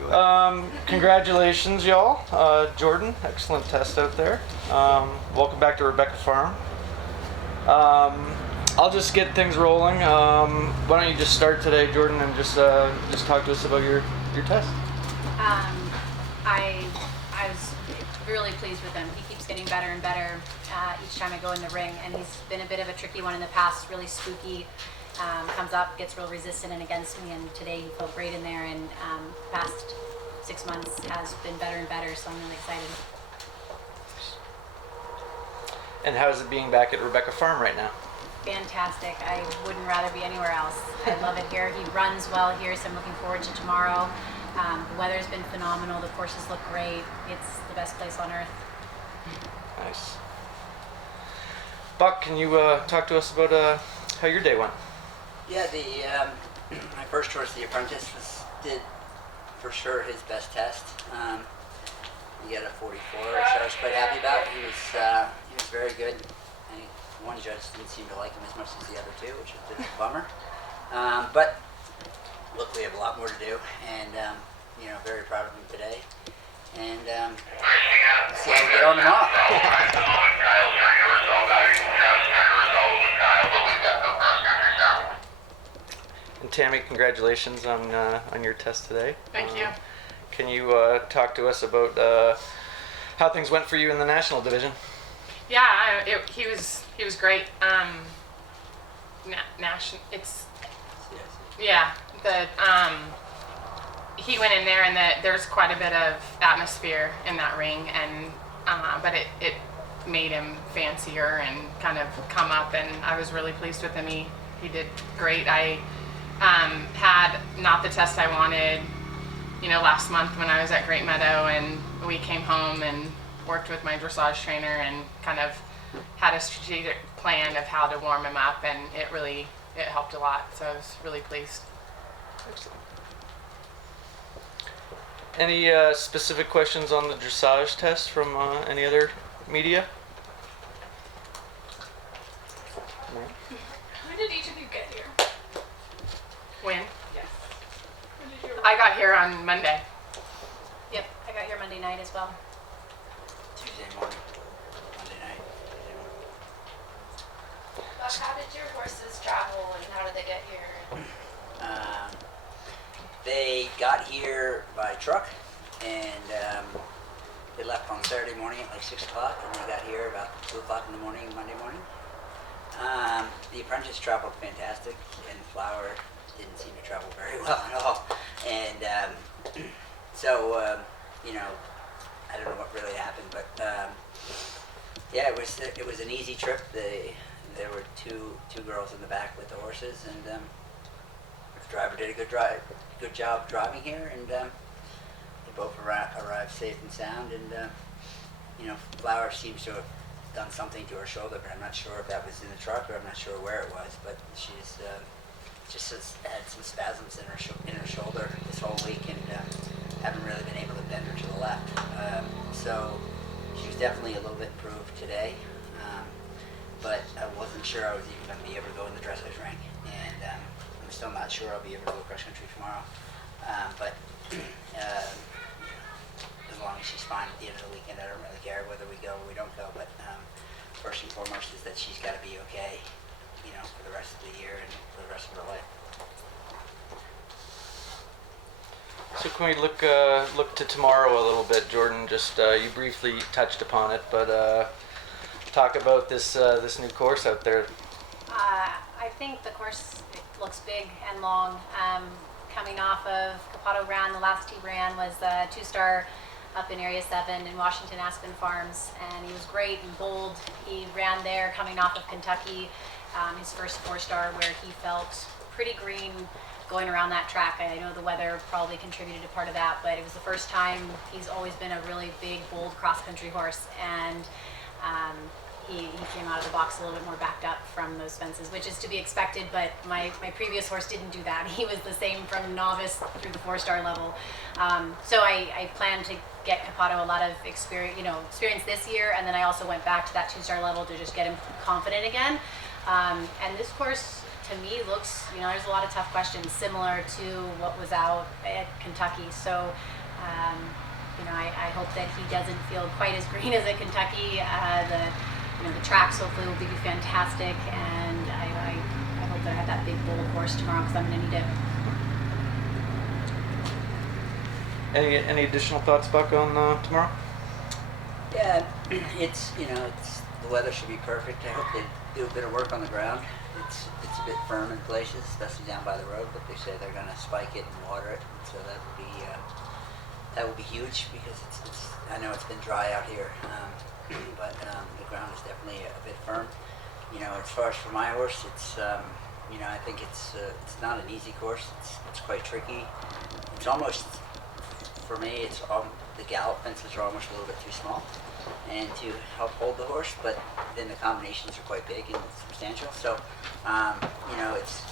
Go ahead. Congratulations, y'all. Jordan, excellent test out there. Welcome back to Rebecca Farm. I'll just get things rolling. Why don't you just start today, Jordan, and just talk to us about your test. I was really pleased with him. He keeps getting better and better each time I go in the ring, and he's been a bit of a tricky one in the past, really spooky. Comes up, gets real resistant and against me, and today he felt great in there, and the past 6 months has been better and better, so I'm really excited. And how is it being back at Rebecca Farm right now? Fantastic. I wouldn't rather be anywhere else. I love it here. He runs well here, so I'm looking forward to tomorrow. The weather's been phenomenal. The courses look great. It's the best place on earth. Nice. Buck, can you talk to us about how your day went? Yeah, my first choice, the apprentice, did for sure his best test. He got a 44, which I was quite happy about. He was very good. One judge didn't seem to like him as much as the other two, which is a bit of a bummer. But look, we have a lot more to do, and very proud of him today. And let's see how we get on tomorrow. And Tammy, congratulations on your test today. Thank you. Can you talk to us about how things went for you in the national division? Yeah, he was great. He went in there, and there's quite a bit of atmosphere in that ring, and but it made him fancier and kind of come up, and I was really pleased with him. He did great. I had not the test I wanted, last month when I was at Great Meadow, and we came home and worked with my dressage trainer and kind of had a strategic plan of how to warm him up, and it helped a lot, so I was really pleased. Excellent. Any specific questions on the dressage test from any other media? No? When did each of you get here? When? Yes. When did you arrive? I got here on Monday. Yep, I got here Monday night as well. Tuesday morning, Monday night, Tuesday morning. Buck, how did your horses travel and how did they get here? They got here by truck, and they left on Saturday morning at like 6 o'clock, and they got here about 2 o'clock in the morning, Monday morning. The apprentice traveled fantastic, and Flower didn't seem to travel very well at all. And so, I don't know what really happened, but yeah, it was an easy trip. There were two girls in the back with the horses, and the driver did a good job driving here, and they both arrived safe and sound. And Flower seems to have done something to her shoulder, but I'm not sure if that was in the truck or I'm not sure where it was. But she's just has had some spasms in her shoulder this whole week, and haven't really been able to bend her to the left. So she was definitely a little bit improved today, but I wasn't sure I was even going to be able to go in the dressage ring, and I'm still not sure I'll be able to go cross country tomorrow. But as long as she's fine at the end of the weekend, I don't really care whether we go or we don't go. But first and foremost is that she's got to be okay, for the rest of the year and for the rest of her life. So can we look to tomorrow a little bit, Jordan? Just you briefly touched upon it, but talk about this new course out there. I think the course looks big and long. Coming off of Capato ran, the last he ran was a 2-star up in Area 7 in Washington Aspen Farms, and he was great and bold. He ran there coming off of Kentucky, his first 4-star, where he felt pretty green going around that track. I know the weather probably contributed to part of that, but it was the first time. He's always been a really big, bold cross-country horse, and he came out of the box a little bit more backed up from those fences, which is to be expected, but my previous horse didn't do that. He was the same from novice through the 4-star level. So I plan to get Capato a lot of experience this year, and then I also went back to that 2-star level to just get him confident again. And this course to me looks, there's a lot of tough questions similar to what was out at Kentucky. So, I hope that he doesn't feel quite as green as at Kentucky. The tracks hopefully will be fantastic, and I hope that I have that big bowl horse tomorrow because I'm going to need it. Any additional thoughts, Buck, on tomorrow? Yeah, it's the weather should be perfect. I hope they do a bit of work on the ground. It's a bit firm in places, especially down by the road. But they say they're going to spike it and water it, so that would be huge because I know it's been dry out here, but the ground is definitely a bit firm. As far as for my horse, it's I think it's not an easy course. It's quite tricky. It's almost, for me, the gallop fences are almost a little bit too small and to help hold the horse, but then the combinations are quite big and substantial. So,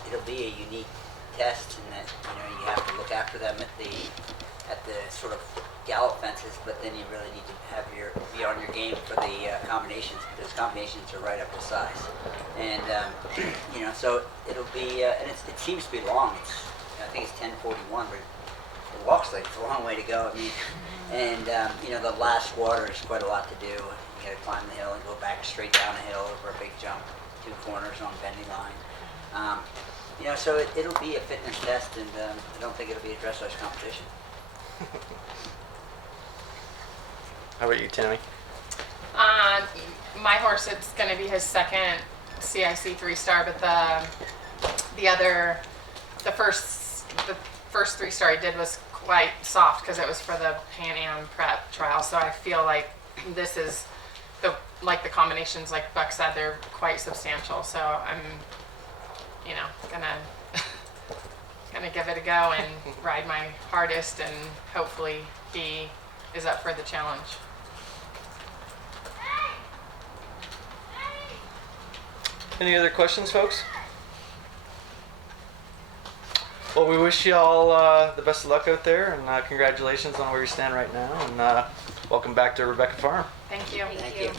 it'll be a unique test in that, you have to look after them at the sort of gallop fences, but then you really need to be on your game for the combinations, because combinations are right up to size. And, so it'll be, and it seems to be long. I think it's 10:41, but it walks like it's a long way to go. And the last quarter is quite a lot to do. You got to climb the hill and go back straight down the hill over a big jump, 2 corners on a bendy line. So it'll be a fitness test, and I don't think it'll be a dressage competition. How about you, Tammy? My horse, it's going to be his second CIC 3-star, but the first 3-star he did was quite soft because it was for the Pan Am prep trial. So I feel like this is the combinations, like Buck said, they're quite substantial. So I'm, gonna give it a go and ride my hardest, and hopefully he is up for the challenge. Any other questions, folks? Well, we wish you all the best of luck out there, and congratulations on where you stand right now, and welcome back to Rebecca Farm. Thank you. Thank you.